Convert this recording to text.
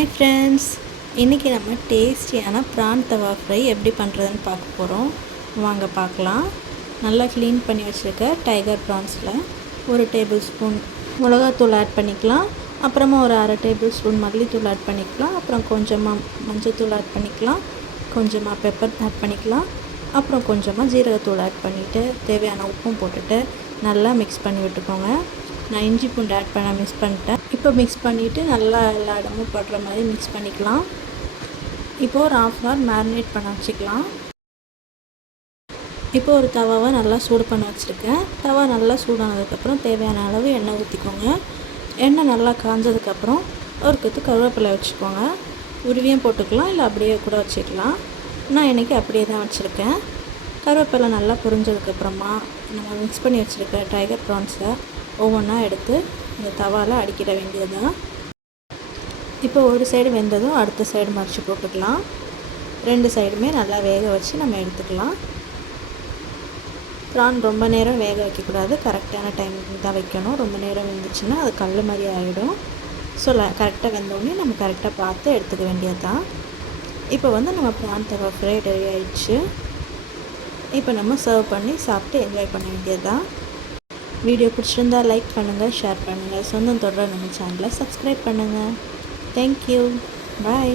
Hi friends, இன்றைக்கி நம்ம டேஸ்டியான ப்ரான் தவா ஃப்ரை எப்படி பண்ணுறதுன்னு பார்க்க போகிறோம். வாங்க பார்க்கலாம். நல்லா க்ளீன் பண்ணி வச்சுருக்க டைகர் ப்ரான்ஸில் ஒரு டேபிள் ஸ்பூன் மிளகாத்தூள் ஆட் பண்ணிக்கலாம். அப்புறமா ஒரு அரை டேபிள் ஸ்பூன் மல்லித்தூள் ஆட் பண்ணிக்கலாம். அப்புறம் கொஞ்சமாக மஞ்சள்தூள் ஆட் பண்ணிக்கலாம். கொஞ்சமாக பெப்பர் ஆட் பண்ணிக்கலாம். அப்புறம் கொஞ்சமாக ஜீரகத்தூள் ஆட் பண்ணிவிட்டு தேவையான உப்பும் போட்டுட்டு நல்லா மிக்ஸ் பண்ணி விட்டுக்கோங்க. நான் இஞ்சி பூண்டு ஆட் பண்ண மிக்ஸ் பண்ணிட்டேன். இப்போ மிக்ஸ் பண்ணிவிட்டு நல்லா எல்லா இடமும் படுற மாதிரி மிக்ஸ் பண்ணிக்கலாம். இப்போது ஒரு ½ hour மேரினேட் பண்ண வச்சுக்கலாம். இப்போ ஒரு தவாவை நல்லா சூடு பண்ண வச்சுருக்கேன். தவா நல்லா சூடானதுக்கப்புறம் தேவையான அளவு எண்ணெய் ஊற்றிக்கோங்க. எண்ணெய் நல்லா காஞ்சதுக்கப்புறம் ஒரு கொத்து கருவேப்பிலை வச்சுக்கோங்க. உருவியும் போட்டுக்கலாம், இல்லை அப்படியே கூட வச்சுக்கலாம். நான் இன்றைக்கி அப்படியே தான் வச்சுருக்கேன். கருவேப்பிலை நல்லா பொரிஞ்சதுக்கப்புறமா நம்ம மிக்ஸ் பண்ணி வச்சுருக்க டைகர் ப்ரான்ஸை ஒவ்வொன்றா எடுத்து இந்த தவாவில் அடிக்கிட வேண்டியது தான். இப்போ ஒரு சைடு வெந்ததும் அடுத்த சைடு மறித்து போட்டுக்கலாம். 2 சைடுமே நல்லா வேக வச்சு நம்ம எடுத்துக்கலாம். ப்ரான் ரொம்ப நேரம் வேக வைக்கக்கூடாது, கரெக்டான டைமுக்கு தான் வைக்கணும். ரொம்ப நேரம் வெந்துச்சுன்னா அது கல் மாதிரி ஆகிடும். ஸோ கரெக்டாக வெந்தோடனே நம்ம கரெக்டாக பார்த்து எடுத்துக்க வேண்டியது தான். இப்போ நம்ம ப்ரான் தவா ஃப்ரை ரெடி ஆகிடுச்சு. இப்போ நம்ம சர்வ் பண்ணி சாப்பிட்டு என்ஜாய் பண்ண வேண்டியது தான். வீடியோ பிடிச்சிருந்தால் லைக் பண்ணுங்கள், ஷேர் பண்ணுங்கள். சொந்தம் தொடர நம்ம சேனலை சப்ஸ்கிரைப் பண்ணுங்கள். தேங்க்யூ, பாய்.